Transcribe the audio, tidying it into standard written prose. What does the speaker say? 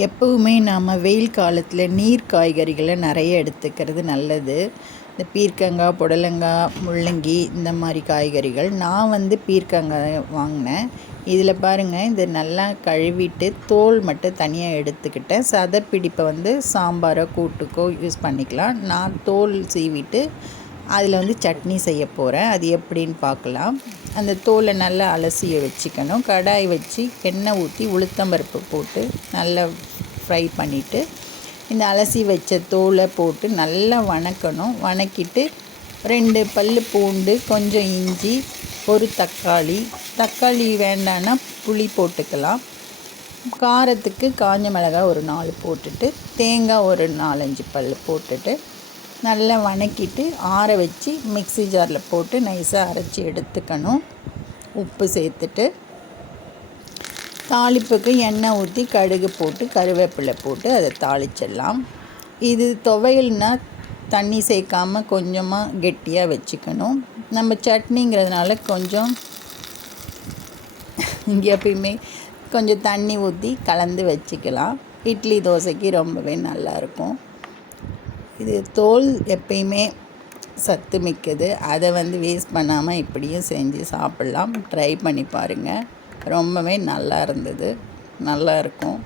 எப்பவுமே நாம் வெயில் காலத்தில் நீர் காய்கறிகளை நிறைய எடுத்துக்கிறது நல்லது. இந்த பீர்க்கங்காய், புடலங்காய், முள்ளங்கி இந்த மாதிரி காய்கறிகள். நான் பீர்க்கங்காய் வாங்கினேன். இதில் பாருங்கள், இது நல்லா கழுவிட்டு தோல் மட்டும் தனியாக எடுத்துக்கிட்டேன். சதைப்பிடிப்பை சாம்பாரோ கூட்டுக்கோ யூஸ் பண்ணிக்கலாம். நான் தோல் சீவிட்டு அதில் சட்னி செய்ய போகிறேன். அது எப்படின்னு பார்க்கலாம். அந்த தோலை நல்லா அலசிய வச்சுக்கணும். கடாய் வச்சு எண்ணெய் ஊற்றி உளுத்தம்பருப்பு போட்டு நல்லா ஃப்ரை பண்ணிவிட்டு இந்த அலசி வச்ச தோலை போட்டு நல்லா வணக்கணும். வணக்கிட்டு 2 பல் பூண்டு, கொஞ்சம் இஞ்சி, ஒரு தக்காளி வேண்டான்னா புளி போட்டுக்கலாம். காரத்துக்கு காஞ்ச மிளகாய் ஒரு 4 போட்டுட்டு, தேங்காய் ஒரு 4-5 பல் போட்டுட்டு நல்லா வணக்கிட்டு ஆற வச்சு மிக்ஸி ஜாரில் போட்டு நைஸாக அரைச்சி எடுத்துக்கணும். உப்பு சேர்த்துட்டு தாளிப்புக்கு எண்ணெய் ஊற்றி கடுகு போட்டு கருவேப்பிலை போட்டு அதை தாளிச்சிடலாம். இது துவையல்னால் தண்ணி சேர்க்காமல் கொஞ்சமாக கெட்டியாக வச்சுக்கணும். நம்ம சட்னிங்கிறதுனால கொஞ்சம் எப்பயுமே கொஞ்சம் தண்ணி ஊற்றி கலந்து வச்சுக்கலாம். இட்லி தோசைக்கு ரொம்பவே நல்லாயிருக்கும். இது தோல் எப்பயுமே சத்து மிக்கது. அதை வேஸ்ட் பண்ணாமல் இப்படியும் செஞ்சு சாப்பிட்லாம். ட்ரை பண்ணி பாருங்கள். ரொம்பவே நல்லா இருந்தது. நல்லா இருக்கும்.